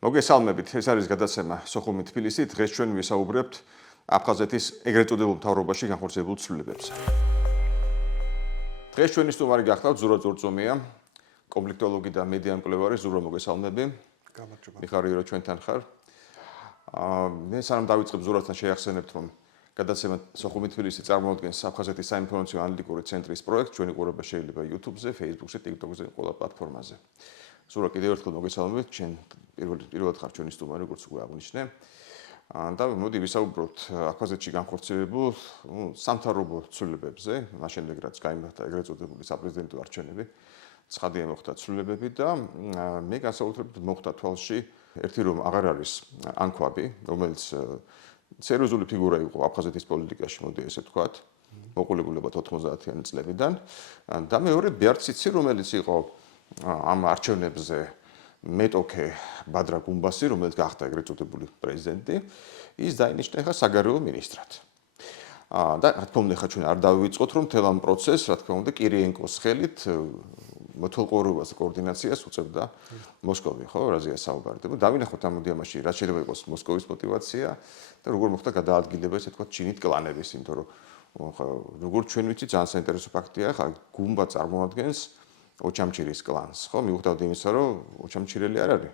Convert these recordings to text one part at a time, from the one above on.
მოგესალმებით, ეს არის გადაცემა სოხუმი თბილისი. დღეს ჩვენ ვისაუბრებთ აფხაზეთის ეგრეთ წოდებულ მთავრობაში განხორციელებულ ცვლილებებზე. დღეს ჩვენი სტუმარი გახლავთ ზურა ზურწუმია, კონფლიქტოლოგი და მედია მკვლევარი. ზურა, მოგესალმები. გამარჯობა. მიხარია რომ ჩვენთან ხარ. მე სანამ დავიწყებ ზურასთან შეახსენებთ, რომ გადაცემა სოხუმი თბილისი წარმოადგენს აფხაზეთის საინფორმაციო ანალიტიკური ცენტრის პროექტს. ჩვენი ყურება შეიძლება YouTube-ზე, Facebook-ზე, TikTok-ზე, ყველა პლატფორმაზე. ზურა, კიდევ ერთხელ მოგესალმებით, ჩვენ პირველად ხარ ჩვენი სტუმარი, როგორც უკვე აღნიშნე. და მოდი ვისაუბროთ აფხაზეთში განხორციელებულ სამთავრობო ცვლილებებზე, მაშინდელ რაც გაიმართა ეგრეთ წოდებული საპრეზიდენტო არჩევნები. ცხადია მოხდა ცვლილებები და მე განსაკუთრებით მოხდა თვალში ერთი რომ აღარ არის ანქვაბი, რომელიც სერიოზული ფიგურა იყო აფხაზეთის პოლიტიკაში, მოდი ესე ვთქვათ, მოყოლებულებად 90-იანი წლებიდან და მეორე ბიარციცი, რომელიც იყო ამ არჩევნებზე მეტოქე ბადრა გუმბასი, რომელიც გახდა ეგრეთ წოდებული პრეზიდენტი, ის დაინიშნა ხა საგარეო მინისტრად. და რა თქმა უნდა, ხა ჩვენ არ დავივიწყოთ, რომ მთელ ამ პროცესს, რა თქმა უნდა, კირიენკოს ხელით მეთვალყურებას და კოორდინაციას უწევდა მოსკოვი, ხო, რაზეა საუბარი. და დავინახოთ ამ მოდიამაში, რა შეიძლება იყოს მოსკოვის мотиваცია და როგორ მოხდა გადაადგილება, ესე ვთქვათ, ჩინით კლანების, იმიტომ რომ ხო, როგორც ჩვენ ვიცით, ძალიან საინტერესო ფაქტია, ხა გუმბა წარმოადგენს ოჩამჩირის კლანს, ხო? მიუხედავად იმისა, რომ ოჩამჩირელი არ არის.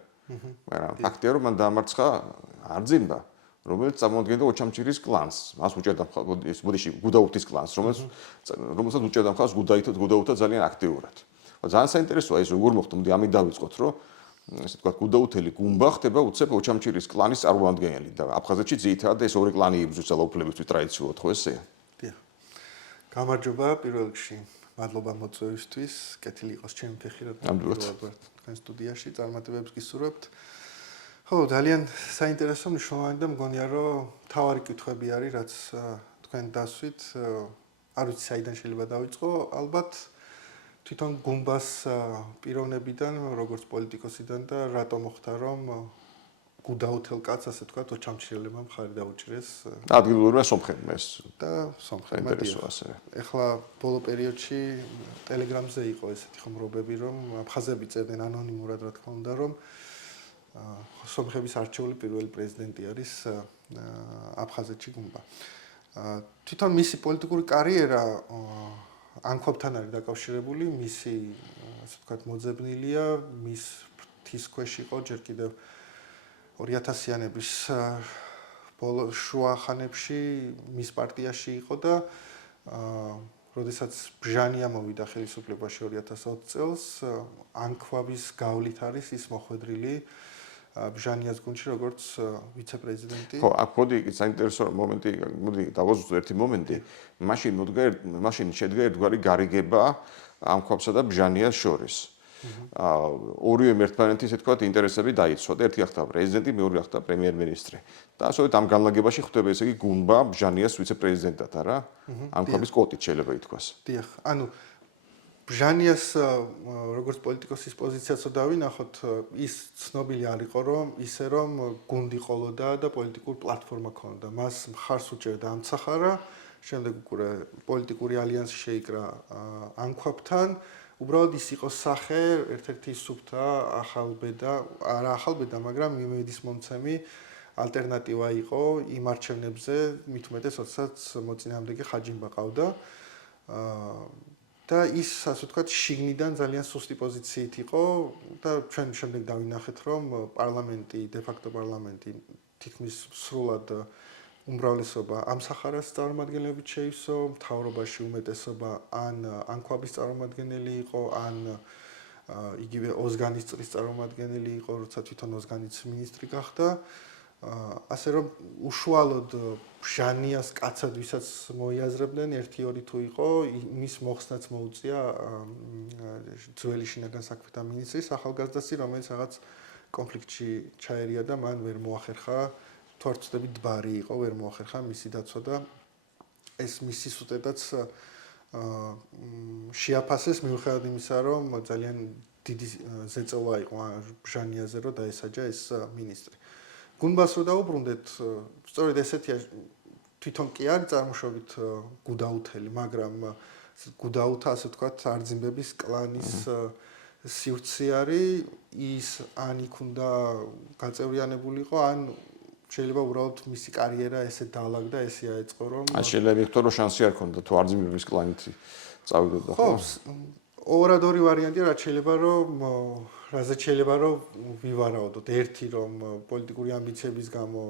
მაგრამ ფაქტია, რომ მან დაამარცხა არძიმბა, რომელიც წარმოადგენდა ოჩამჩირის კლანს. მას უჭერდა ეს ბოდიში გუდაუთის კლანს, რომელსაც უჭერდა მხარს გუდაუთა ძალიან აქტიურად. ძალიან საინტერესოა ეს როგორ მოხდა, მოდი ამით დავიწყოთ, რომ ესე ვთქვათ, გუდაუთელი გუმბა ხდება უცებ ოჩამჩირის კლანის წარმომადგენელი და აფხაზეთში ძირითადად ეს ორი კლანი იბრძვის ძალაუფლებისთვის ტრადიციულად, ხო ესეა? დიახ. გამარჯობა პირველ რიგში. მადლობა მოწვევისთვის. კეთილი იყოს ჩემი ფეხი, რომ პირველად ვარ თქვენ სტუდიაში, წარმატებებს გისურვებთ. ხო, ძალიან საინტერესო მნიშვნელოვანი და მგონია, რომ თავარი კითხვები არის, რაც თქვენ დასვით. არ ვიცი, საიდან შეიძლება დავიწყო. ალბათ თვითონ გუმბას პიროვნებიდან, როგორც პოლიტიკოსიდან და რატომ მოხდა, რომ გუდაუთელ კაცს, ასე ვთქვათ, ოჩამჩირელებმა მხარი დაუჭირეს. ადგილობრივმა სომხებმა ეს და სომხებმა ინტერესო ასევე. ეხლა ბოლო პერიოდში ტელეგრამზე იყო ესეთი ხმრობები, რომ აფხაზები წერდნენ ანონიმურად, რა თქმა უნდა, რომ სომხების არჩეული პირველი პრეზიდენტი არის აფხაზეთში გუმბა. თვითონ მისი პოლიტიკური კარიერა ანქვაბთან არის დაკავშირებული, მისი, ასე ვთქვათ, მოძებნილია, მის ფრთის ქვეშ იყო ჯერ კიდევ 2000-იანების ბოლო შუა ხანებში მის პარტიაში იყო და როდესაც ბჟანია მოვიდა ხელისუფლებაში 2020 წელს, ანქვაბის გავლით არის ის მოხვედრილი ბჟანიას გუნდში როგორც ვიცე-პრეზიდენტი. ხო, აქ მოდი საინტერესო მომენტი, მოდი დავაზუსტო ერთი მომენტი. მაშინ შედგა ერთგვარი გარიგება ანქვაბსა და ბჟანიას შორის. ორივე ერთმანეთის, ესე ვთქვათ, ინტერესები დაიცვა და ერთი გახდა პრეზიდენტი, მეორე გახდა პრემიერ-მინისტრი. და ასობით ამ განლაგებაში ხვდება ესე იგი გუმბა ბჟანიას ვიცე-პრეზიდენტად, არა? ანქვაბის კოტით შეიძლება ითქვას. დიახ, ანუ ბჟანიას როგორც პოლიტიკოსის პოზიციაც დავინახოთ, ის ცნობილი არ იყო, რომ ისე რომ გუნდი ყოლოდა და პოლიტიკური პლატფორმა ქონდა. მას მხარს უჭერდა ამცახარა, შემდეგ უკვე პოლიტიკური ალიანსი შეიკრა ანქვაბთან. უბრალოდ ის იყო სახე, ერთ-ერთი სუფთა ახალბედა, არა ახალბედა, მაგრამ იმედის მომცემი ალტერნატივა იყო იმ არჩევნებზე, მით უმეტეს, როდესაც მოწინააღმდეგე ხაჯიმბა ყავდა. და ის, ასე ვთქვათ, შიგნიდან ძალიან სუსტი პოზიციით იყო და ჩვენ შემდეგ დავინახეთ, რომ პარლამენტი, დე-ფაქტო პარლამენტი თითქმის სრულად უმრავლესობა ამსახარას წარმომადგენლებით შეივსო, მთავრობაში უმეტესობა ან ანქვაბის წარმომადგენელი იყო, ან იგივე ოზგანის წრის წარმომადგენელი იყო, როცა თვითონ ოზგანის მინისტრი გახდა. ასე რომ უშუალოდ ბჟანიას კაცად ვისაც მოიაზრებდნენ, 1-2 თუ იყო, მის მოხსნაც მოუწია ძველი შინაგან საქმეთა მინისტრის ახალგაზრდასი, რომელიც რაღაც კონფლიქტში ჩაერია და მან ვერ მოახერხა, თუ არ ვცდები დბარი იყო, ვერ მოახერხა მისი დაცვა და ეს მისი სუტედაც შეაფასეს მიუხედავად იმისა, რომ ძალიან დიდი ზეწოლა იყო ბჟანიაზე, რომ დაესაჯა ეს მინისტრი. გუმბას რო დაუბრუნდეთ, სწორედ ესეთია თვითონ კი არის წარმოშობით გუდაუთელი, მაგრამ გუდაუთა, ასე ვთქვათ, არძიმბების კლანის სივრცე არის ის ან იქ უნდა გაწევრიანებულიყო ან შეიძლება უბრალოდ მისი კარიერა ესე დაალაგდა, ესე აეწყო რომ ან შეიძლება მიხდო რომ შანსი არ ქონდა თუ არძიმების კლაინტი წავიდოდა ხო ორი ვარიანტია რაც შეიძლება რომ რაზეც შეიძლება რომ ვივარაუდოთ ერთი რომ პოლიტიკური ამბიციების გამო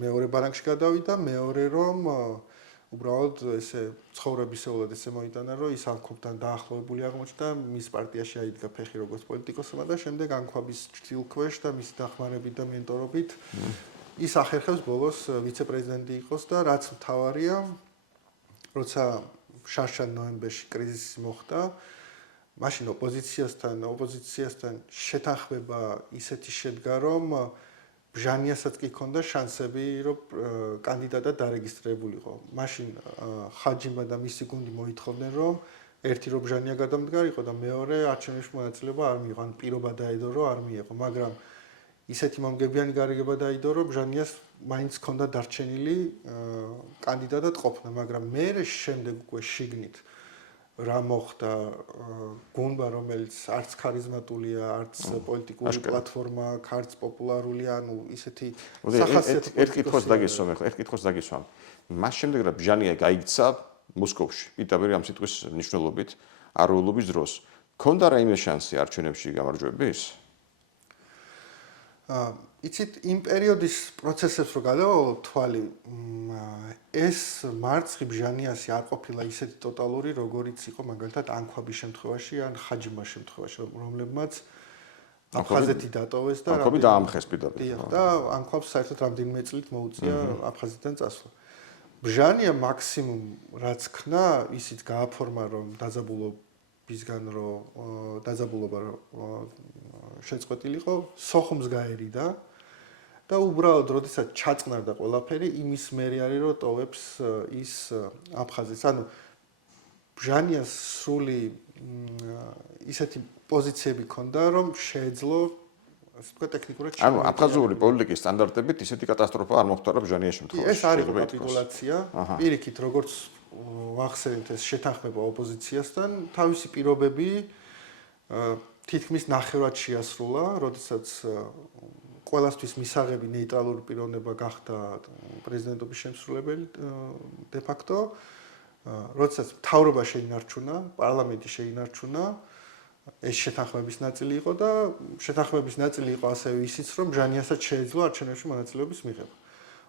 მეორე ბანაკში გადავიდა მეორე რომ უბრალოდ ესე ცხოვრებისეულად ესე მოიტანა რომ ის ამქობთან დაახლოებული აღმოჩნდა მის პარტიაში აიდგა ფეხი როგორც პოლიტიკოსმა და შემდეგ ანქვაბის ჭრილქვეშ და მისი დახმარებით და მენტორობით ის ახერხებს ბოლოს ვიცე-პრეზიდენტი იყოს და რაც მთავარია როცა შარშან ნოემბერში კრიზისი მოხდა მაშინ ოპოზიციასთან შეთანხმება ისეთი შედგა რომ ბჟანიასაც კი ჰქონდა შანსები რომ კანდიდატად დარეგისტრირებულიყო. მაშინ ხაჯიმა და მისი გუნდი მოითხოვდნენ რომ ერთი რომ ბჟანია გადამდგარიყო და მეორე არჩევნებში მონაწილეობა არ მიიღო, ან პირობა დაედო რომ არ მიიღო, მაგრამ ისეთი მომგებიანი გარიგება დაიდო რომ ბჟანიას მაინც ჰქონდა დარჩენილი კანდიდატად ყოფნა, მაგრამ მე შემდეგ უკვე შიგნით რა მოხდა გუნბა რომელიც არც ქარიზმატულია, არც პოლიტიკური პლატფორმა, არც პოპულარულია, ანუ ისეთი სახასიათო ერთ კითხვას დაგისვამ. მას შემდეგ რა ბჟანია გაიქცა მოსკოვში, პირდაპირ ამ სიტყვის მნიშვნელობით, არეულობის დროს. ქონდა რაიმე შანსი არჩევნებში გამარჯვების? იცით იმ პერიოდის პროცესებს რო გადავალოთ თვალი ეს მარცხი ბჟანიასი არ ყოფილა ისეთი ტოტალური როგორიც იყო მაგალითად ანქვაბის შემთხვევაში ან ხაჯიმას შემთხვევაში რომლებმაც აფხაზეთი დატოვეს და ანქვაბი დაამხეს პირდაპირ და ანქვაბს საერთოდ რამდენიმე წლით მოუწია აფხაზეთიდან წასვლა ბჟანია მაქსიმუმ რაც ქნა ისიც გააფორმა რომ დაძაბულობისგან რომ დაძაბულობა შეწყვეტილიყო სოხუმს გაერიდა და უბრალოდ როდესაც ჩაწყნარდა ყველაფერი იმის მერე არის რომ ტოვებს ის აფხაზეთს ანუ ბჟანიას სრული ისეთი პოზიციები ქონდა რომ შეეძლო ასე ვთქვათ ტექნიკურად ანუ აფხაზური პოლიტიკის სტანდარტებით ისეთი კატასტროფა არ მოხდა ბჟანიას შემთხვევაში ეს არის კაპიტულაცია პირიქით როგორც ვახსენეთ ეს შეთანხმება ოპოზიციასთან თავისი პირობები თითქმის ნახევრად შეასრულა როდესაც ყველასთვის მისაღები ნეიტრალური პიროვნება გახდა პრეზიდენტობის შემსრულებელი de facto როდესაც მთავრობა შეინარჩუნა, პარლამენტი შეინარჩუნა, ეს შეთანხმების ნაწილი იყო და შეთანხმების ნაწილი იყო ასევე ისიც, რომ ბჟანიასაც შეეძლო არჩევნებში მონაწილეობის მიღება.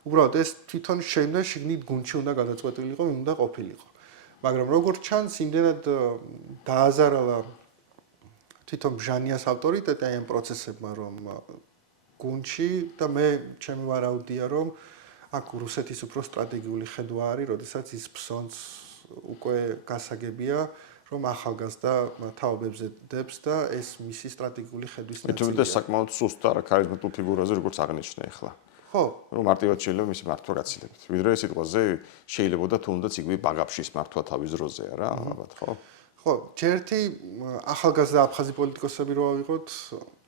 უბრალოდ ეს თვითონ შეიძლება შიგნით გუნდში უნდა გადაწყვეტილიყო, ვინ უნდა ყოფილიყო. მაგრამ როგორც ჩანს, იმდენად დააზარალა თვითონ ბჟანიას ავტორიტეტი აი ამ პროცესებმა, რომ გუნდში და მე ჩემი ვარაუდია რომ აქ რუსეთის უფრო სტრატეგიული ხედვა არის, როდესაც ის ფსონს უკვე გასაგებია, რომ ახალგაზრდა თაობებზე დებს და ეს მისი სტრატეგიული ხედვის ნაწილია. მეთუმეტეს საკმაოდ სუსტ და არა ქარიზმატულ ფიგურაზე როგორც აღნიშნე ახლა. ხო, რომ მარტივად შეიძლება მისი მართვა გაცილებით. ვიდრე სიტყვაზე შეიძლებოდა თუნდაც იგივე ბაგაფშის მართვა თავის დროზეა რა, ალბათ, ხო? ხო, ჯერთი ახალგაზრდა აფხაზი პოლიტიკოსები რო ავიღოთ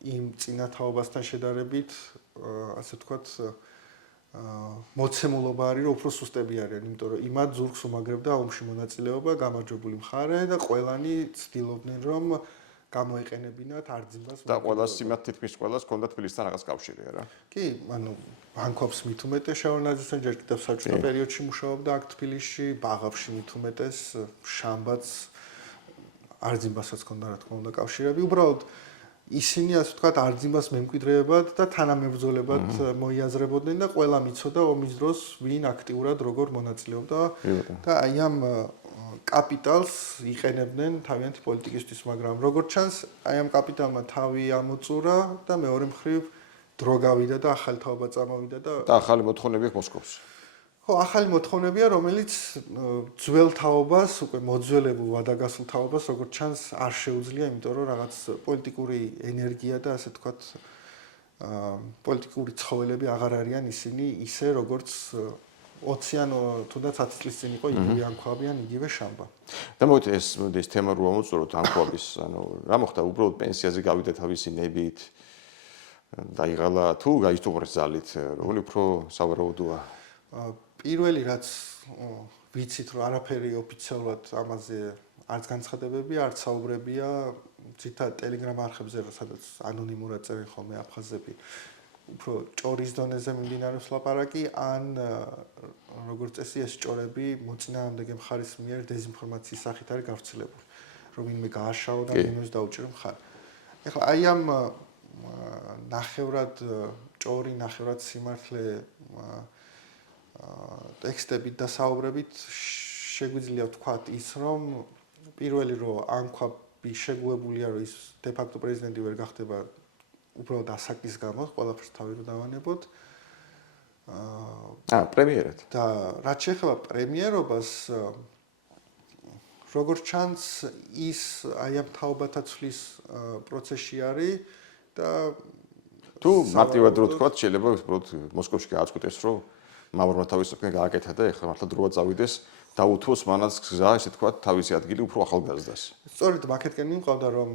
იმ წინა თაობასთან შედარებით, ასე ვთქვათ, მოცემულობა არის, რომ უფრო სუსტები არიან, იმიტომ რომ იმათ ზურგს უმაგრებდა ომში მონაწილეობა, გამარჯვებული მხარე და ყველანი ცდილობდნენ, რომ გამოეყენებინათ არძიმას. და ყველას იმათ თითქმის ყველას ჰქონდა თბილისთან რაღაც კავშირი რა. კი, ანუ ბანკობს მით უმეტეს შავრნაძესთან ჯერ კიდევ საბჭოთა პერიოდში მუშაობდა აქ თბილისში, ბაღავში მით უმეტეს, შამბაც არძიმასაც ჰქონდა რა თქმა უნდა კავშირები. უბრალოდ ისინი ასე ვთქვათ არძიმას მემკვიდრეებად და თანამებრძოლებად მოიაზრებოდნენ და ყველა მიცოდა ომის დროს ვინ აქტიურად როგორ მონაწილეობდა და აი ამ კაპიტალს იყენებდნენ თავიანთი პოლიტიკისთვის, მაგრამ როგორც ჩანს, აი ამ კაპიტალმა თავი ამოწურა და მეორე მხრივ დრო გავიდა და ახალი თაობა წამოვიდა და ახალი მოთხოვნები აქვს მოსკოვს. ხო, ახალი მოთხოვნებია, რომელიც ძველ თაობას, უკვე მოძველებულ ვადაგასულ თაობას, როგორც ჩანს, არ შეუძლია, იმიტომ რომ რაღაც პოლიტიკური ენერგია და ასე ვთქვათ, პოლიტიკური ცხოველები აღარ არიან ისინი ისე, როგორც 20 ან თუნდაც 10 წლის წინ იყო იგივე ანქვაბი ან იგივე შამბა. და მოგეთ ეს თემა რო ამოწუროთ ანქვაბის, ანუ რა მოხდა, უბრალოდ პენსიაზე გავიდა თავისი ნებით, დაიღალა თუ გაისტუმრეს ძალით, რომელი უფრო სავარაუდოა? პირველი რაც ვიცით რომ არაფერი ოფიციალურად ამაზე არც განცხადებები, არც საუბრებია ძირითადად Telegram არხებზე, სადაც ანონიმურად წერენ ხოლმე აფხაზები, უფრო ჭორის დონეზე მიმდინარეობს ლაპარაკი, ან როგორც წესი ეს ჭორები მოწინააღმდეგე მხარის მიერ დეзинფორმაციის სახით არის გავრცელებული, რომ ინმე გააშაო და ინმეს დაუჭირო მხარ. ეხლა აი ამ ნახევრად ჭორი, ნახევრად სიმართლე ტექსტებით და საუბრებით შეგვიძლია ვთქვათ ის, რომ პირველი რომ ამ ქვაბი შეგუებულია, რომ ის დე-ფაქტო პრეზიდენტი ვერ გახდება უბრალოდ ასაკის გამო, ყველაფერს თავი რომ დავანებოთ. პრემიერად. და რაც შეეხება პრემიერობას, როგორც ჩანს, ის აი ამ თაობათა ცვლის პროცესში არის და თუ მარტივად რო თქვათ, შეიძლება უბრალოდ მოსკოვში გააწყვეტეს, რომ მამრმა თავისუფლება გააკეთა და ეხლა მართლა დროა წავიდეს დაუთვოს მანაც გზა, ესე თქვათ, თავისი ადგილი უფრო ახალგაზრდას. სწორედ მაგეთკენ მიმყავდა, რომ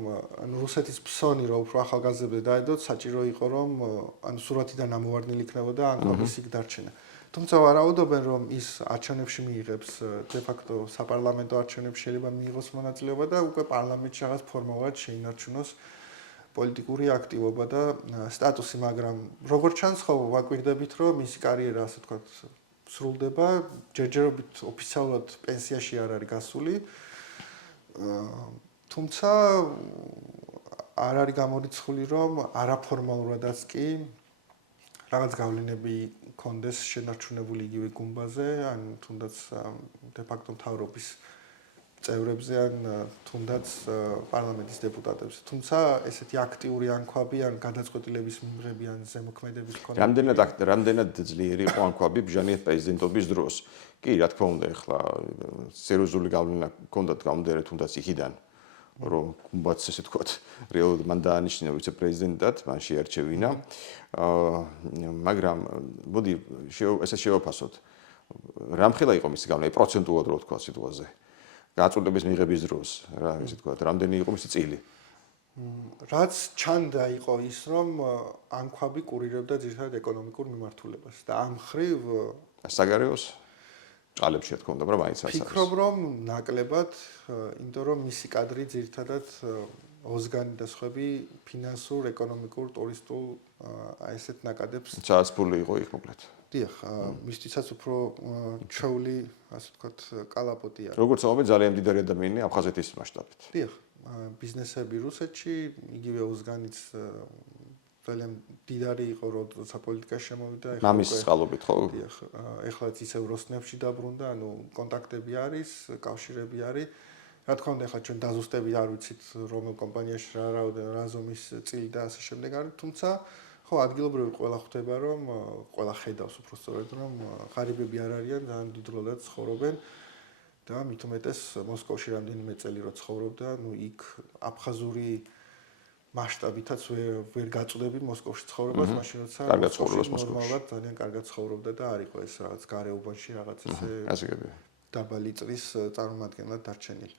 რუსეთის ფსონი რო უფრო ახალგაზრდები დაედოთ, საჭირო იყო, რომ სურათიდან ამოვარდნილი იქნებოდა ან კომისიკ დარჩენა. თუმცა ვარაუდობენ, რომ ის არჩევნებში მიიღებს დე-ფაქტო საპარლამენტო არჩევნებში შეიძლება მიიღოს მონაწილეობა და უკვე პარლამენტში რაღაც ფორმალურად შეინარჩუნოს პოლიტიკური აქტივობა და სტატუსი, მაგრამ როგორც ჩანს, ხო ვაკვირდებით, რომ მისი კარიერა, ასე ვთქვათ, სრულდება, ჯერჯერობით ოფიციალურად პენსიაში არ არის გასული. თუმცა არ არის გამორიცხული, რომ არაფორმალურადაც კი რაღაც გავლენები კონდეს შენარჩუნებული იგივე გუმბაზე, ან თუნდაც დე-ფაქტო მთავრობის წევრებზე, ან თუნდაც პარლამენტის დეპუტატებზე. თუმცა ესეთი აქტიური ანქვაბი, ან გადაწყვეტილების მიღები, ან ზემოქმედების ქონა. რამდენად ძლიერი იყო ანქვაბი ბჟანიეთ პრეზიდენტობის დროს. კი, რა თქმა უნდა, ეხლა სერიოზული გავლენა ჰქონდათ გამომდინარე თუნდაც იქიდან, რომ გუმბათს ესე თქვათ, რეალურად მან დაანიშნა ვიცე-პრეზიდენტად, მან შეარჩევინა. მაგრამ მოდი ესე შევაფასოთ. რამხელა იყო მისი გავლენა პროცენტულად რო თქვა სიტუაზე. გაწყვეტილების მიღების დროს, რა ესე თქვათ, რამდენი იყო მისი წილი? რაც ჩანდა იყო ის, რომ ანქვაბი კურირებდა ძირითადად ეკონომიკურ მიმართულებას და ამ ხრივ საგარეოს ჭალებში რა თქმა უნდა, მაგრამ მაინც არის. ფიქრობ, რომ ნაკლებად, იმიტომ რომ მისი კადრი ძირითადად ოზგანი და სხვები ფინანსურ, ეკონომიკურ, ტურისტულ აი ესეთ ნაკადებს ჩაასფული იყო იქ მოკლედ. დიახ, მისთვის უფრო ჩეული, ასე ვთქვათ, კალაპოტი არის. როგორც ამბობენ, ძალიან მდიდარი ადამიანია აფხაზეთის მასშტაბით. დიახ, ბიზნესები რუსეთში, იგივე ოზგანიც ძალიან მდიდარი იყო, როცა პოლიტიკაში შემოვიდა. მამის წყალობით, ხო? დიახ, ეხლაც ისევ როსნევში დაბრუნდა, ანუ კონტაქტები არის, კავშირები არის. რა თქმა უნდა, ეხლა ჩვენ დაზუსტები არ ვიცით, რომელ კომპანიაში რა ზომის წილი და ასე შემდეგ არის, თუმცა ხო, ადგილობრივი ყველა ხვდება, რომ ყველა ხედავს უფრო სწორედ, რომ ღარიბები არ არიან, ძალიან დიდროდაც ცხოვრობენ და მით უმეტეს მოსკოვში რამდენიმე წელი რო ცხოვრობდა, ნუ იქ აფხაზური მასშტაბითაც ვერ გაწვდები მოსკოვში ცხოვრებას, მაშინ როცა ნორმალურად ძალიან კარგად ცხოვრობდა და არ იყო ეს რაღაც გარეუბანში რაღაც ესე დაბალი წრის წარმომადგენლად დარჩენილი.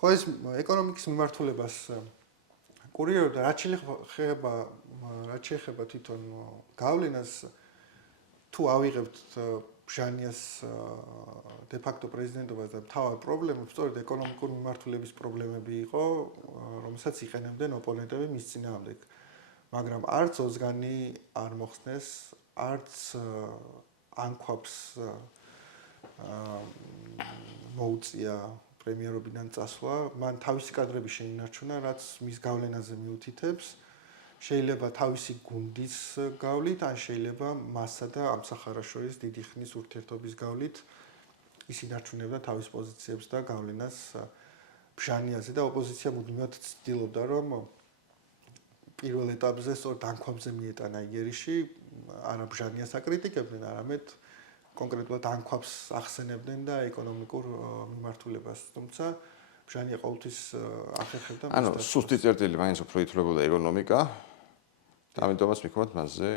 ხო, ეს ეკონომიკის მიმართულებას კურირებდა, რაც შეეხება თვითონ გავლენას, თუ ავიღებთ ბჟანიას დე-ფაქტო პრეზიდენტობას და მთავარ პრობლემებს, სწორედ ეკონომიკური მიმართულების პრობლემები იყო, რომელსაც იყენებდნენ ოპონენტები მის წინააღმდეგ. მაგრამ არც ოზგანი არ მოხსნეს, არც ანქვაბს მოუწია პრემიერობიდან წასვლა, მან თავისი კადრები შეინარჩუნა, რაც მის გავლენაზე მიუთითებს. შეიძლება თავისი გუნდის გავლით, ან შეიძლება მასა და ამსახარას შორის დიდი ხნის ურთიერთობის გავლით ის ინარჩუნებდა თავის პოზიციებს და გავლენას ბჟანიაზე და ოპოზიცია მუდმივად ცდილობდა, რომ პირველ ეტაპზე სწორედ ანქვაბზე მიეტანა იგერიში, არა ბჟანიას აკრიტიკებდნენ, არამედ კონკრეტულად ანქვაბს ახსენებდნენ და ეკონომიკურ მიმართულებას. თუმცა ბჟანია ყოველთვის ახერხებდა ანუ სუსტი წერტილი მაინც უფრო ითვლებოდა ეკონომიკა. ამიტომაც მიქონდა მასზე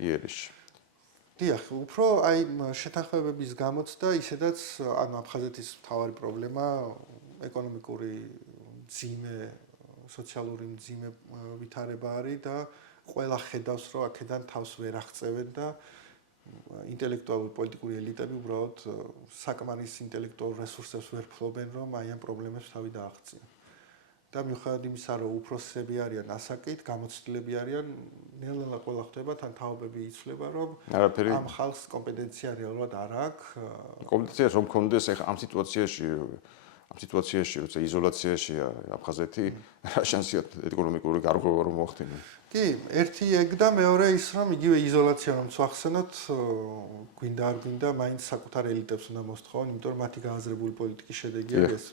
იერიში. დიახ, უფრო აი შეთანხმებების გამოცდა ისედაც ანუ აფხაზეთის მთავარი პრობლემა ეკონომიკური მძიმე, სოციალური მძიმე ვითარება არის და ყველა ხედავს, რომ აქედან თავს ვერ აღწევენ და ინტელექტუალური პოლიტიკური ელიტები უბრალოდ საკმარის ინტელექტუალურ რესურსებს ვერ ფლობენ, რომ აი ამ პრობლემებს თავი დააღწიონ. და მიუხედავად იმისა, რომ უფროსები არიან ასაკით, გამოცდილები არიან, ნელ-ნელა ყველა ხდება, თან თაობები იცვლება, რომ ამ ხალხს კომპეტენცია რეალურად არ აქვს. კომპეტენცია რომ მქონდეს ახლა ამ სიტუაციაში, როცა იზოლაციაშია აფხაზეთი, რა შანსია ეკონომიკური გარღვევა რომ მოხდინო? კი, ერთი ეგ და მეორე ის, რომ იგივე იზოლაცია რომ ვახსენოთ, გვინდა არ გვინდა, მაინც საკუთარ ელიტებს უნდა მოსთხოვონ, იმიტომ რომ მათი გააზრებული პოლიტიკის შედეგია ეს.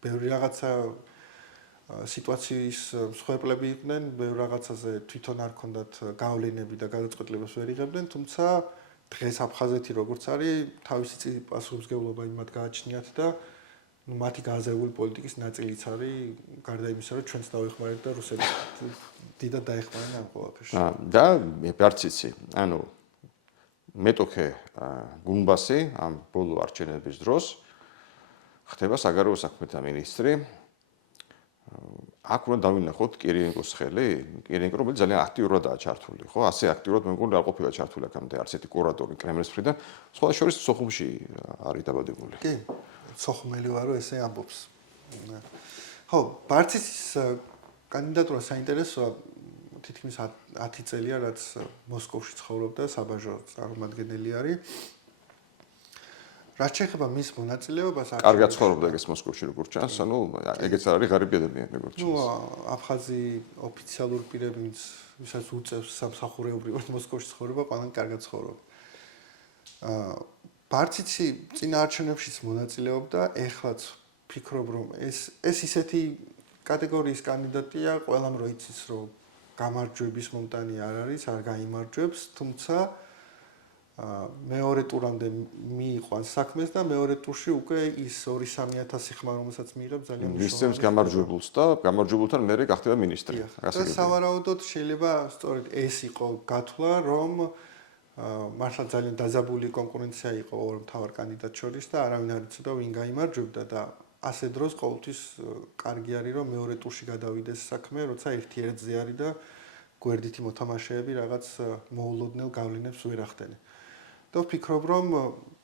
ბევრი რაღაცა სიტუაციის მსხვერპლები იყვნენ, ბევრ რაღაცაზე თვითონ არ ქონდათ გავლენები და გადაწყვეტილებას ვერ იღებდნენ, თუმცა დღეს აფხაზეთი როგორც არის, თავისი პასუხისმგებლობა იმათ გააჩნიათ და მათი გააზრებული პოლიტიკის ნაწილიც არის, გარდა იმისა, რომ ჩვენც დავეხმარეთ და რუსები დიდად დაეხმარნენ ამ ყველაფერში. და არც იცი, ანუ მეტოქე გუმბასი ამ ბოლო არჩევნების დროს ხდება საგარეო საქმეთა მინისტრი. აქ უნდა დავინახოთ კირიენკოს ხელი, კირიენკო რომელიც ძალიან აქტიურადაა ჩართული, ხო? ასე აქტიურად მე მგონი არ ყოფილა ჩართული აქამდე არც ერთი კურატორი კრემლის მხრიდან, სხვა შორის სოხუმში არის დაბადებული. კი, სოხუმელი ვარო ესე ამბობს. ხო, ბარციცის კანდიდატურა საინტერესოა, თითქმის 10 წელია, რაც მოსკოვში ცხოვრობდა, საბაჟო წარმომადგენელი არის. რაც შეეხება მის მონაწილეობას, კარგად ცხოვრობდა ეგეც მოსკოვში როგორც ჩანს, ანუ ეგეც არის ღარიბი ადამიანი როგორც ჩანს. აფხაზი ოფიციალური პირები, ვისაც უწევს სამსახურეობრივად მოსკოვში ცხოვრება, ყველანი კარგად ცხოვრობს. ბარციცი წინა არჩევნებშიც მონაწილეობდა, ეხლაც ფიქრობ, რომ ეს ისეთი კატეგორიის კანდიდატია, ყველამ რო იცის, რომ გამარჯვების მომტანი არ არის, არ გაიმარჯვებს, თუმცა მეორე ტურამდე მიიყვანს საქმეს და მეორე ტურში უკვე ის 2-3 ხმა, რომელსაც მიიღებს ძალიან მნიშვნელოვანია. მისცემს გამარჯვებულს და გამარჯვებულთან მერე გახდება მინისტრი. და სავარაუდოდ შეიძლება სწორედ ეს იყო გათვლა, რომ მართლა ძალიან დაძაბული კონკურენცია იყო ორ მთავარ კანდიდატ შორის და არავინ არ იცოდა ვინ გაიმარჯვებდა და ასე დროს ყოველთვის კარგი არის რომ მეორე ტურში გადავიდეს საქმე, როცა ერთ-ერთზე არის და გვერდითი მოთამაშეები რაღაც მოულოდნელ გავლენებს ვერ ახდენენ. და ვფიქრობ რომ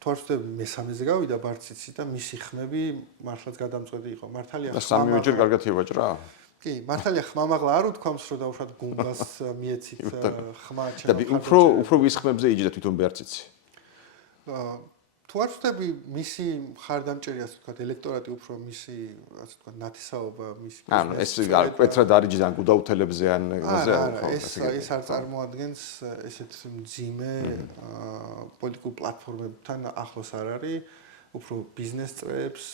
თუ არ ვცდები მესამეზე გავიდა ბარციცი და მისი ხმები მართლაც გადამწყვეტი იყო. მართალია და სამივეჯერ კარგად ევაჭრა? კი, მართალია ხმამაღლა არ უთქვამს რომ დაუშვათ გუმბას მიეცით ხმა და უფრო ვის ხმებზე იჯდა თვითონ ბარციცი? თუ არ ვცდები მისი მხარდამჭერი ასე ვთქვათ ელექტორატი უფრო მისი ასე ვთქვათ ნათესაობა მისი ანუ ეს კვეთრად არის ჯიდან გუდაუთელებზე ან ეს არ წარმოადგენს ესეთ მძიმე პოლიტიკურ პლატფორმებთან ახლოს არ არის უფრო ბიზნეს წრეებს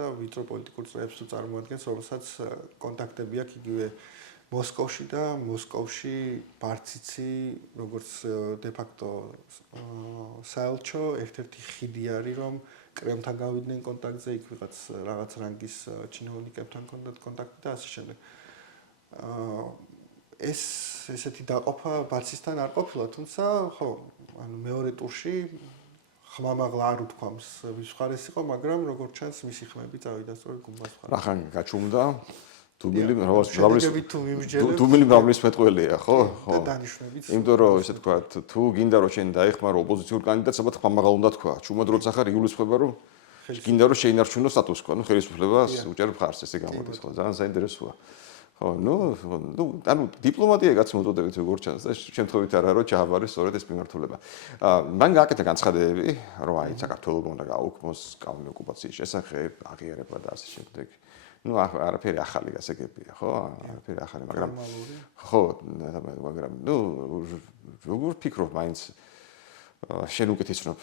და ვიწრო პოლიტიკურ წრეებს თუ წარმოადგენს რომელსაც კონტაქტები აქვს იგივე მოსკოვში და მოსკოვში ბარციცი როგორც de facto საელჩო ერთ-ერთი ხიდი არის რომ კრემლთან გავიდნენ კონტაქტზე იქ ვიღაც რაღაც რანგის ჩინოვნიკებთან კონდათ კონტაქტი და ასე შემდეგ. ეს ესეთი დაყოფა ბარცისთან არ ყოფილა, თუმცა ხო, ანუ მეორე ტურში ხმამაღლა არ უთქვამს ვის მხარეს იყო, მაგრამ როგორც ჩანს მისი ხმები წავიდა სწორედ გუმბას მხარეს. რახან გაჩუმდა თუმილი მრავლის მეტყველია, ხო? და დანიშნულებით. იმიტომ რომ ესე თქვა, თუ გინდა რომ შენ დაეხმარო ოპოზიციურ კანდიდატს, ალბათ ხმამაღალ უნდა თქვა. ჩუმად როცა ხარ იულისხმება რომ გინდა რომ შეინარჩუნო სტატუს quo, ну ხელისუფლებას უჭერ მხარს ესე გამოდის, ხო? ძალიან საინტერესოა. ხო, ანუ დიპლომატია კაც მოწოდებით როგორც ჩანს და შემთხვევით არა რომ ჩააბარეს სწორედ ეს მიმართულება. მან გააკეთა განცხადებები, რომ აი საქართველოს უნდა გააუქმოს კანონი ოკუპაციის შესახებ, აღიარება და ასე შემდეგ. ну არაფერი ახალი გასაგებია ხო არაფერი ახალი მაგრამ ხო მაგრამ ну როგორ ფიქრობ მაინც შენ უკეთესნობ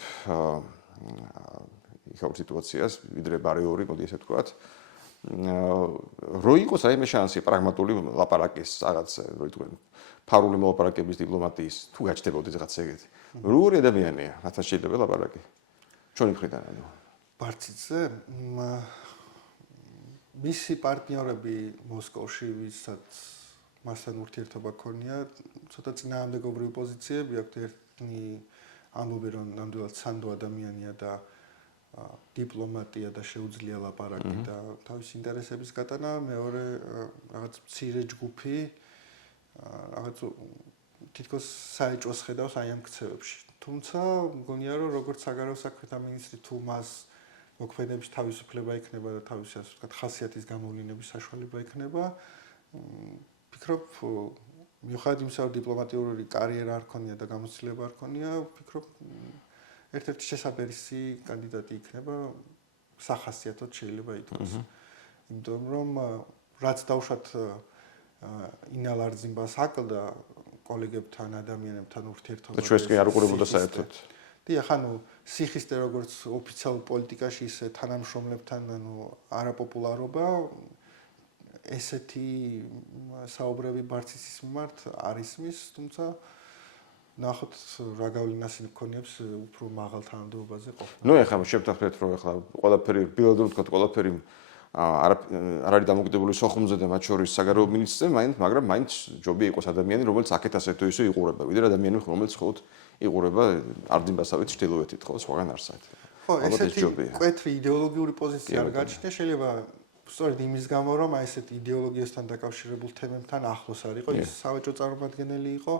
იქაურ სიტუაციას ვიდრე ბარეორი მოდი ესე ვთქვათ რო იყოს რაიმე შანსი პრაგმატული ლაპარაკის რაღაც რო იტყვენ ფარული მოლაპარაკების დიპლომატიის თუ გაჩნდებოდეს რაღაც ეგეთი როგორი ადამიანია რათა შეიძლება ლაპარაკი ჩვენი მხრიდან ანუ ბარციცზე მისი პარტნიორები მოსკოვში, ვისაც მასთან ურთიერთობა ქონია, ცოტა წინააღმდეგობრივი პოზიციები აქვთ. ერთი ამბობენ, რომ ნამდვილად სანდო ადამიანია და დიპლომატია და შეუძლია ლაპარაკი და თავის ინტერესების გატანა, მეორე რაღაც მცირე ჯგუფი, რაღაც თითქოს საეჭვოს ხედავს აი ამ ქცევებში. თუმცა მგონია, რომ როგორც საგარეო საქმეთა მინისტრი თუ მას მოქმედების თავისუფლება იქნება და თავისი ასე ვთქვათ ხასიათის გამოვლინების საშუალება იქნება. ვფიქრობ, მიუხედავად იმისა, რომ დიპლომატიური კარიერა არ ქონია და გამოცდილება არ ქონია, ვფიქრობ, ერთ-ერთი შესაბერისი კანდიდატი იქნება, სახასიათოდ შეიძლება ითქვას. იმიტომ რომ რაც დავუშვათ ინალ არძიმბას აკლდა კოლეგებთან, ადამიანებთან ურთიერთობა. და ჩვენს კი არ უყურებოდა საერთოდ. დიახ, ანუ სიხისტე როგორც ოფიციალურ პოლიტიკაში, ისე თანამშრომლებთან, არაპოპულარობა ესეთი საუბრები ბარცისის მიმართ არის მის, თუმცა ნახოთ რა გავლენას იქონიებს უფრო მაღალ თანამდებობაზე ყოფნა. ნუ ეხლა შევთანხმდეთ, რომ ეხლა ყველაფერი ბილადურად ვთქვათ, ყველაფერი არ არის დამოკიდებული სოხუმზე და მათ შორის საგარეო მინისტრზე, მაგრამ მაინც ჯობია იყოს ადამიანი, რომელიც აქეთ ასე თუ ისე იყურება. ვიდრე ადამიანი, რომელიც მხოლოდ იყურება არდიმბასავით ჩრდილოეთით, ხო, სხვაგან არ საერთოდ. ხო, ესეთი მკვეთრი იდეოლოგიური პოზიცია არ გაჩნია, შეიძლება სწორედ იმის გამო, რომ აი ესეთ იდეოლოგიასთან დაკავშირებულ თემებთან ახლოს არ იყო, ის სავაჭრო წარმომადგენელი იყო.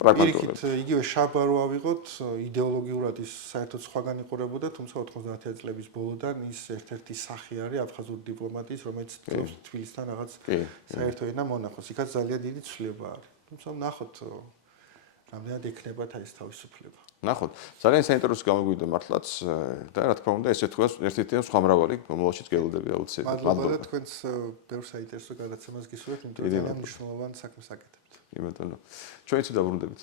პირიქით, იგივე შაბა რო ავიღოთ, იდეოლოგიურად ის საერთოდ სხვაგან იყურებოდა, თუმცა 90-იან წლების ბოლოდან ის ერთ-ერთი სახე არის აფხაზური დიპლომატიის, რომელიც თბილისთან რაღაც საერთო ენა მონახოს. იქაც ძალიან დიდი ცვლილება არის. თუმცა ნახოთ, რამდენად ექნებათ ეს თავისუფლება. ნახოთ, ძალიან საინტერესო გამოგვიდა მართლაც და რა თქმა უნდა, ესე თქვას ერთ-ერთი სხვა მრავალი მომავალშიც გელოდები აუცილებლად. მადლობა და თქვენს ბევრ საინტერესო გადაცემას გისურვებთ, იმიტომ რომ ძალიან მნიშვნელოვან საქმეს აკეთებთ. იმედოვნო. ჩვენც დავბრუნდებით.